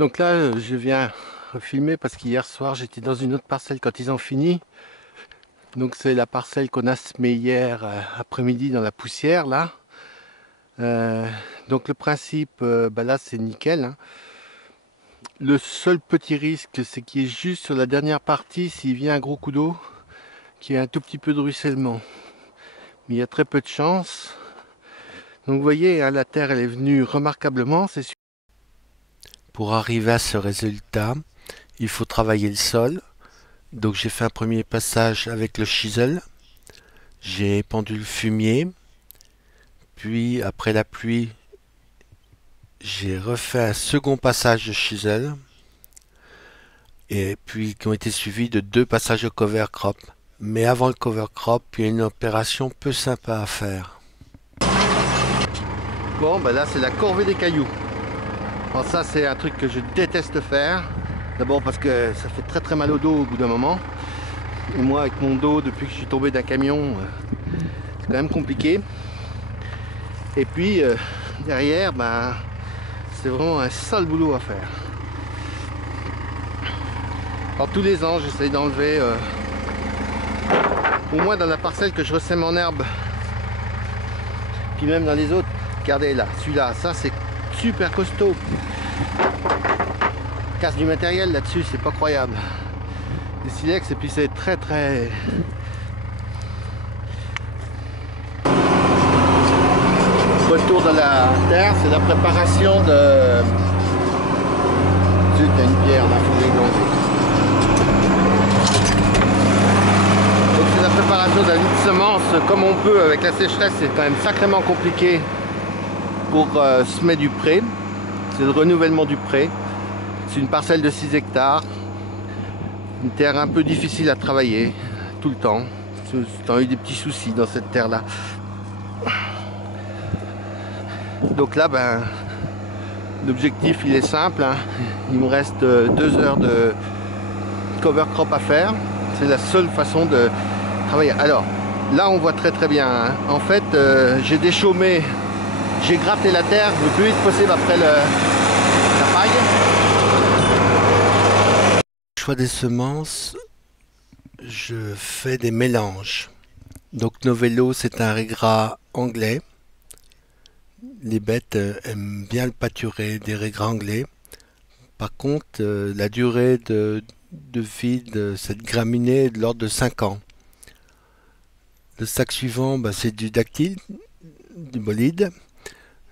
Donc là, je viens filmer parce qu'hier soir, j'étais dans une autre parcelle quand ils ont fini. Donc c'est la parcelle qu'on a semée hier après-midi dans la poussière là. Euh, donc le principe, là c'est nickel, hein. Le seul petit risque, c'est qu'il y ait juste sur la dernière partie, s'il vient un gros coup d'eau, qu'il y ait un tout petit peu de ruissellement. Mais il y a très peu de chance. Donc vous voyez, hein, la terre elle est venue remarquablement, c'est sûr. Pour arriver à ce résultat, il faut travailler le sol. Donc j'ai fait un premier passage avec le chisel, j'ai épandu le fumier, puis après la pluie, j'ai refait un second passage de chisel, et puis qui ont été suivis de 2 passages de cover crop. Mais avant le cover crop, il y a une opération peu sympa à faire. Bon, là c'est la corvée des cailloux. Alors ça c'est un truc que je déteste faire. D'abord parce que ça fait très très mal au dos au bout d'un moment. Et moi avec mon dos, depuis que je suis tombé d'un camion, c'est quand même compliqué. Et puis derrière, c'est vraiment un sale boulot à faire. Alors tous les ans, j'essaye d'enlever, au moins dans la parcelle que je ressème en herbe, puis même dans les autres. Regardez là, celui-là, ça c'est super costaud. Casse du matériel là-dessus, c'est pas croyable. Des silex et puis c'est très très... Retour dans la terre, c'est la préparation de... Zut, il y a une pierre là, il faut l'enlever. Donc c'est la préparation d'un lit de semences comme on peut avec la sécheresse, c'est quand même sacrément compliqué pour semer du pré. C'est le renouvellement du pré. C'est une parcelle de 6 hectares. Une terre un peu difficile à travailler tout le temps. J'ai eu des petits soucis dans cette terre là. Donc là, l'objectif il est simple, hein. Il me reste 2 heures de cover crop à faire. C'est la seule façon de travailler. Alors là on voit très très bien, hein. En fait j'ai déchaumé, j'ai gratté la terre le plus vite possible après la paille. Choix des semences, je fais des mélanges. Donc Novello c'est un riz gras anglais. Les bêtes aiment bien le pâturé des raies anglais. Par contre, la durée de vie de cette graminée est de l'ordre de 5 ans. Le sac suivant, c'est du dactyle, du bolide.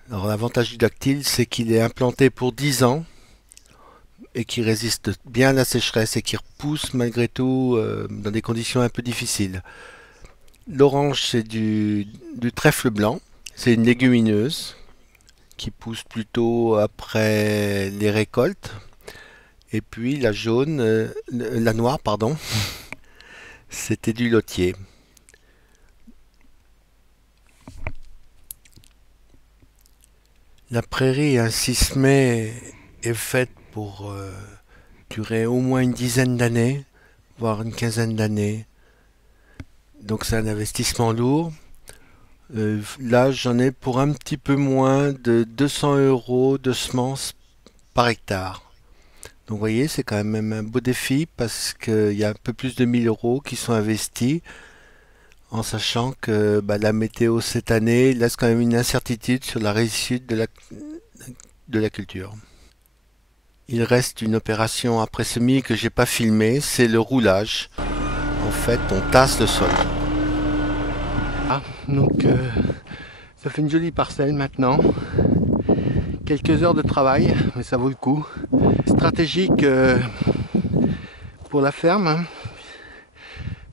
Alors l'avantage du dactyle, c'est qu'il est implanté pour 10 ans et qu'il résiste bien à la sécheresse et qu'il repousse malgré tout dans des conditions un peu difficiles. L'orange, c'est du trèfle blanc. C'est une légumineuse qui pousse plutôt après les récoltes. Et puis la jaune, la noire, pardon, c'était du lotier. La prairie ainsi semée est faite pour durer au moins une dizaine d'années, voire une quinzaine d'années. Donc c'est un investissement lourd. Là, j'en ai pour un petit peu moins de 200 € de semences par hectare. Donc vous voyez, c'est quand même un beau défi parce qu'il y a un peu plus de 1000 € qui sont investis en sachant que la météo cette année laisse quand même une incertitude sur la réussite de la culture. Il reste une opération après semis que j'ai pas filmée, c'est le roulage. En fait, on tasse le sol. Donc ça fait une jolie parcelle maintenant. Quelques heures de travail, mais ça vaut le coup. Stratégique pour la ferme, hein,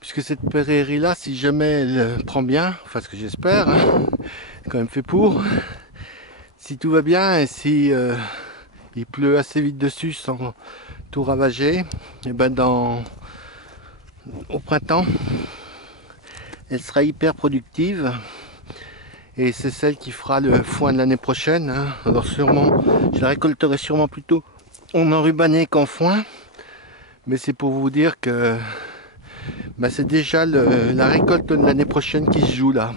puisque cette prairie là, si jamais elle prend bien, enfin ce que j'espère, hein, c'est quand même fait pour. Si tout va bien et si il pleut assez vite dessus sans tout ravager, et au printemps, elle sera hyper productive. Et c'est celle qui fera le foin de l'année prochaine, hein. Alors sûrement, je la récolterai sûrement plutôt en enrubanné qu'en foin. Mais c'est pour vous dire que c'est déjà la récolte de l'année prochaine qui se joue là.